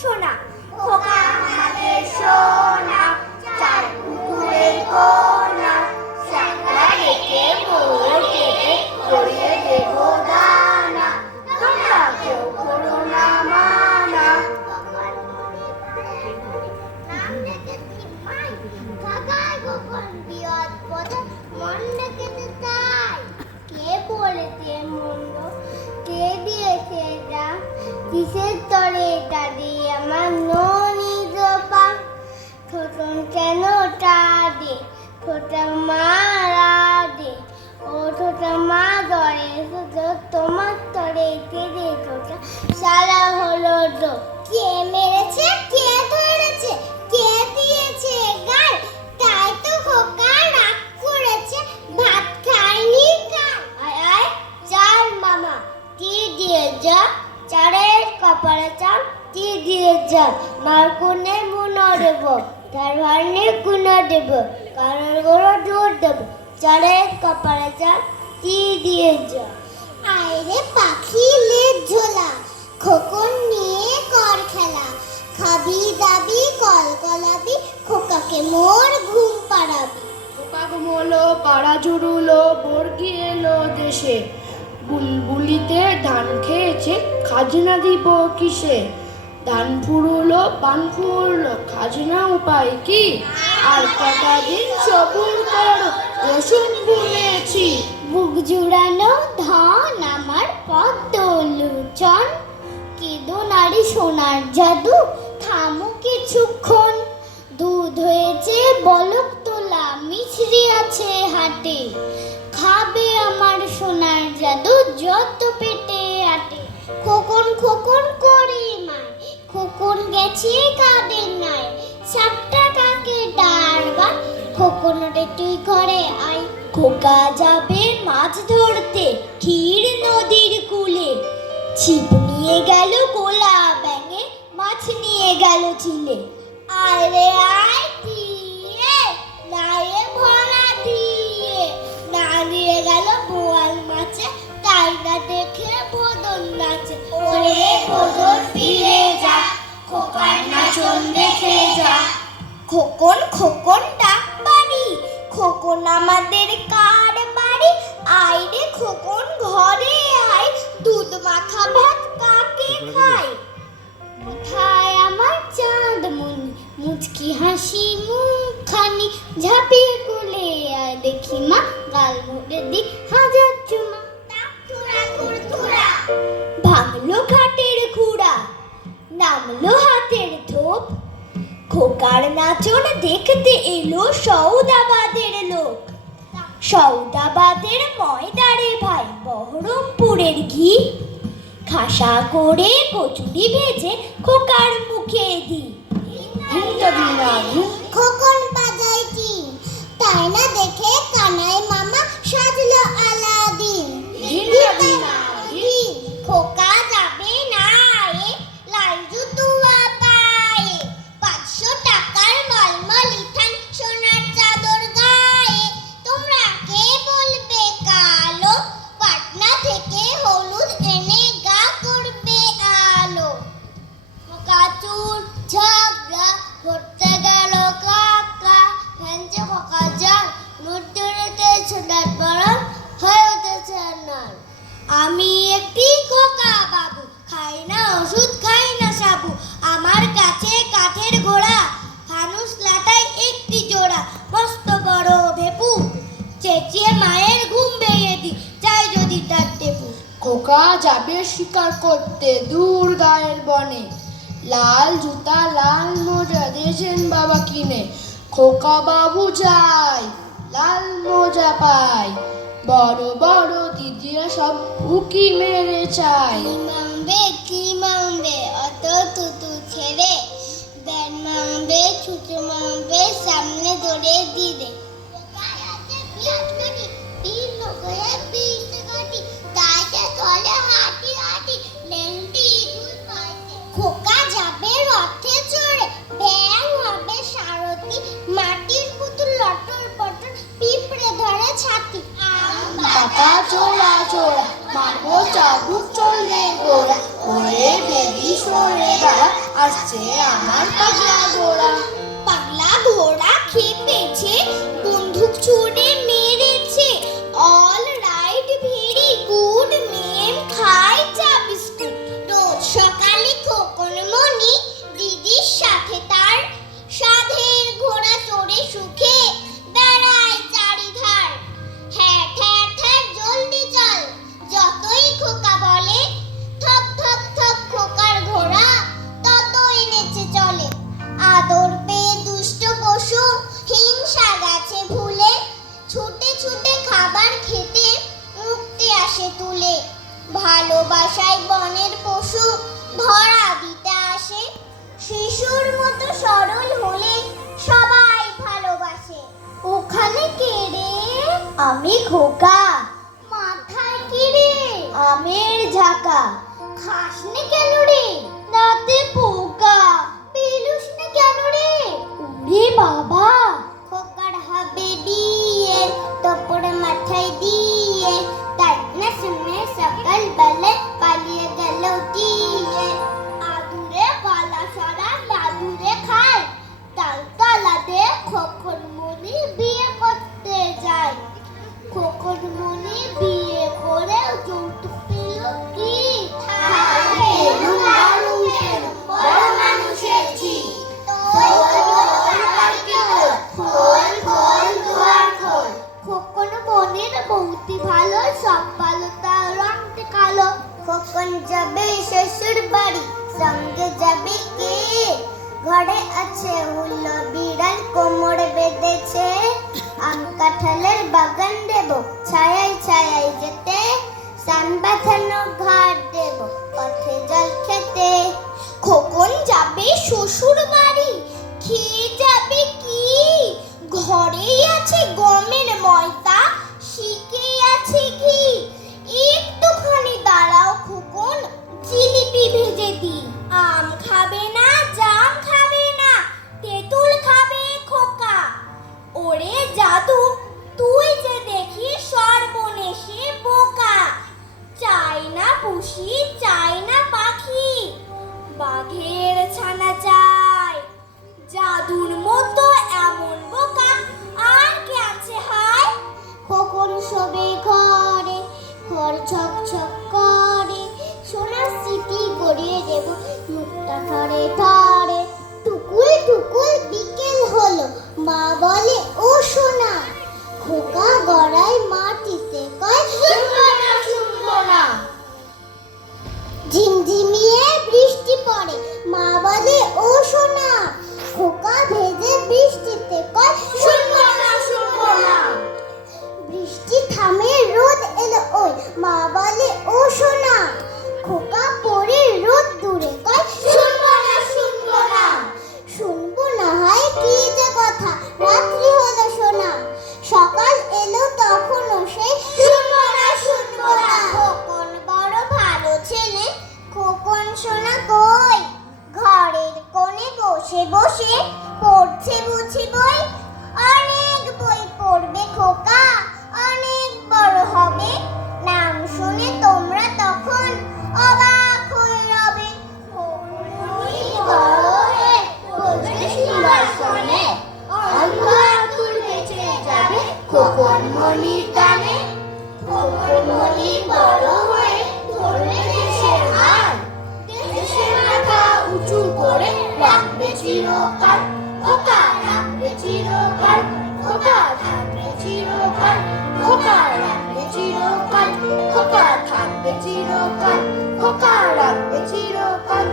সোনা, খোকা আমাদের সোনা, চার পুকুরের কোনা, শ্যামলা রেখে মোর কেটে গড়িয়ে দেব দানা, তোমরা কেউ করো না মানা। কে বলেছে মন্দ, কে দিয়েছে দাম, কিসের তরে এটা দিয়ে আমার ননি জপা, ছোটন কেন টাদে, ছোটা মারা দে, ও ছোটা মা ধরে তোমার তরে কেঁদে ছোটা সারা হলো ডো। কে মেরেছে, কে ধরেছে, কে দিয়েছে গাল, তাই তো খোকা রাগ করেছে, ভাত খায়নি কাল। আয় আয় চার মামা, কি দিয়ে যা, চারের কপালে চাল, কি দিয়ে যা, মার কোনে মুনা দেব, তার ভার্নে কুনা দেব, কারোর গোড়া জোর দেব, চারের কপালে চাল, কি দিয়ে যা। আয়রে পাখি লেজ ঝোলা, খোকন নিয়ে কর খেলা, খাবি দাবি কল কলাবি, খোকাকে মোর ঘুম পাড়াবি। খোকা ঘুমোলো, পাড়া জুড়ুলো, বর্গি এলো দেশে, বুলবুলিতে ধান খেয়েছে, খাজনা দিব কিসে, ধান ফুরুলো পান ফুরলো, খাজনা উপায় কি, আর কটা দিন সবুর করো, রসুন বুনেছি। বুক জুড়ানো ধান আমার পদ্ম লোচন, কেঁদো নারী সোনার জাদু, থামো কিছুক্ষণ, দুধ হয়েছে বলক তোলা, মিছরি আছে হাটে, খাবে আমার সোনার জাদু যত পেটে আটে। খোকন খোকন করে মায়, খোকন গেছে কাদের নাই, সাতটা কাকে ডারবার, খোকন ওটে তুই ঘরে আয়। খোকা যাবে মাছ ধরতে ক্ষীর নদীর কূলে, ছিপ নিয়ে গেল কোলা ব্যাঙে, মাছ নিয়ে গেল চিলে। আয় রে আয় দিয়ে, নায়ে ভরা দিয়ে, না দিয়ে গেল বোয়াল মাছে, তাই না দেখে বদন নাচে। ওরে বদন ফিরে যা, খোকার নাচন দেখে যা। খোকন খোকন ডাক বাড়ি, খোকন আমাদের কার বাড়ি, আয় রে খোকন ঘরে আয়, দুধ মাখা ভাত কাকে খায়। কোথায় আমার চাঁদ মুনি, মুচকি হাসি মুখখানি, ঝাঁপিয়ে কোলে আয় দেখি মা, গাল মুড়ে দি হাজার চুমা। ভাঙলো ঘাটের খুঁড়া, নামলো হাতের থোপ, খোকার নাচন দেখতে এলো সৌদাবাদের লোক। সৌদাবাদের ময়দারে ভাই বহরমপুরের ঘি, খাসা করে কচুরি ভেজে খোকার মুখে দি। খোকন বাজায় টিন, তাই না দেখে কানাই মামা সাজলো আলাদিন। খোকা যাবে না এ, লাল জুতুয়া পায়ে, 500 টাকার মলমল ইঠান, সোনার চাদর গায়ে, তোমরা কে বলবে কালো, পাটনা থেকে হলুদ এনে গা করবে আলো। খোকা চুর ঝগড়া করতে গেল কাকা, ফেঞ্চে খোকা যান, মুদ্রতে ছোটার বরং হয়ে উঠেছে নাল। আমি একটি খোকা বাবু, খাই না ওষুধ খাই না সাবু, আমার কাছে কাঠের ঘোড়া, ফানুস লাটাই একটি জোড়া, মস্ত বড় ভেপু, চেঁচিয়ে মায়ের ঘুম ভেঙে দি, চাই যদি তার টেপু। খোকা যাবে শিকার করতে দূর গায়ের বনে, লাল জুতা লাল মোজা দিয়েছেন বাবা কিনে, খোকা বাবু যায় লাল মোজা পায়, বড় বড় দিদিরা সব উকি মেরে চায়। কি মাংবে অত তুতু ছেড়ে, ব্যান মাংবে ছুটে মাংবে, সামনে দৌড়ে দিদে। খোকা যাবে রথে চড়ে, ব্যাং হবে সারথি, মাটির পুতুল লটর পটর, পিঁপড়ে ধরে ছাতি। কাকা চোরা চোরা, মারবো চাবুক চলে গোড়া, ওরে বেবি সরে দাঁড়া, আসছে আমার পাগলা ঘোড়া। পাগলা ঘোড়া খেপেছে, বন্দুক ছুড়ে মেরেছে। অল রাইট, ভেরি গুড মেম, খাই চা বিস্কুট। রোজ সকালে খোকন মনি দিদির সাথে তার সাধের ঘোড়া চড়ে সুখে বেড়ায় চারিধার। হ্যাঁ ঠ্যাঁ ঠ্যাঁ জলদি চল, যতই খোকা বলে, থপ থপ থপ খোকার ঘোড়া ততই নেচে চলে। আদর পেয়ে দুষ্ট পশু হিংসা গেছে ভুলে, ছুটে ছুটে খাবার খেতে মুক্তি আসে তুলে। ভালোবাসায় বনের পশু ধরা দিতে আসে, শিশুর মতো সরল হলে সবাই ভালোবাসে। ওখানে কে রে? আমি খোকা। মাথায় কি রে? আমের ঝাঁকা। খাসনি কেন রে? দাঁতে পোকা। পেলুস না কেন রে? ওরে বাবা, খোকার হবে বিয়ে, তোপড় মাথায় দিয়ে, তাই না শুনে সকাল বেলা পালিয়ে গেল দিয়ে। আদুরে গলা সারা দাদুরে খায়, তালতলাতে খোকন মনি বিয়ে করতে যায়। খোকন মনি বিয়ে করে যৌতুক পেল কি? খোকন মনির বৌতি ভালো, সব ভালো, তার রংটা কালো। খোকন যাবে শ্বশুর বাড়ি, সঙ্গে যাবে কে? ঘরে আছে হুলো বিড়াল, কোমর বেঁধেছে। আম কাঁঠালের বাগান দেব, ছায়ায় ছায়ায় যেতে। সান বাঁধানো ঘাট দেব, পথে জল খেতে। খোকন যাবে শ্বশুর বাড়ি, খেয়ে যাবে কি? ঘরেই আছে গমের ময়দা, শিকে আছে ঘি। একটুখানি দাঁড়াও খোকন, জিলিপি ভেজে দি। আম খাবে না, জাম খাবে না, তেঁতুল খাবে খোকা। ওরে জাদু, তুই যে দেখি সর্বনেশে বোকা। চাই না পুষি, চাই না পাখি, বাঘের ছানা চাই। জাদুর মতো এমন বোকা আর কে আছে হায়? খোকন শোবে ঘরে, ঘর ঝকঝক করে। সোনার স্মৃতি গড়িয়ে দেব মুক্তা ধরে ধরে। টুকুল টুকুল বিকেল হলো, মা বলে ও সোনা। খোকা গড়ায় মাটিতে কয় শুনবো না, শুনবো না। ঝিমঝিমিয়ে বৃষ্টি পড়ে, মা বলে ও সোনা। খোকা ভেজে বৃষ্টিতে কয় শুনবো না, শুনবো না। বৃষ্টি থামে রোদ এলো ওই, মা বলে ও সোনা। খোকা পড়ে রোদ দূরে কয় শুনবো না, শুনবো না। শুনবো না হয় কি যে কথা, রাত্রি হলো সোনা। সকাল এলো তখনও সেই শুনবো না, শুনবো না। খোকন বড় ভালো ছেলে, খোকন সোনা কই? ঘরের কোণে বসে বসে পড়ছে বুঝি বই। অনেক বই পড়বে খোকা, অনেক বড় হবে। নাম শুনে তোমরা তখন অবাক হয়ে রবে। খোকনই বড় হয়ে বসবে সিংহাসনে, অন্ধ আতুর বেঁচে যাবে খোকন মনির দানে। খোকন মনি বড় হয়ে ধরবে দেশের হাল, দেশের মাথা উঁচু করে রাখবে চিরকাল। খোকা রাখবে চিরকাল, খোকা থাকবে চিরকাল। খোকা রাখবে চিরকাল, খোকা থাকবে চিরকাল। খোকা রাখবে চিরকাল।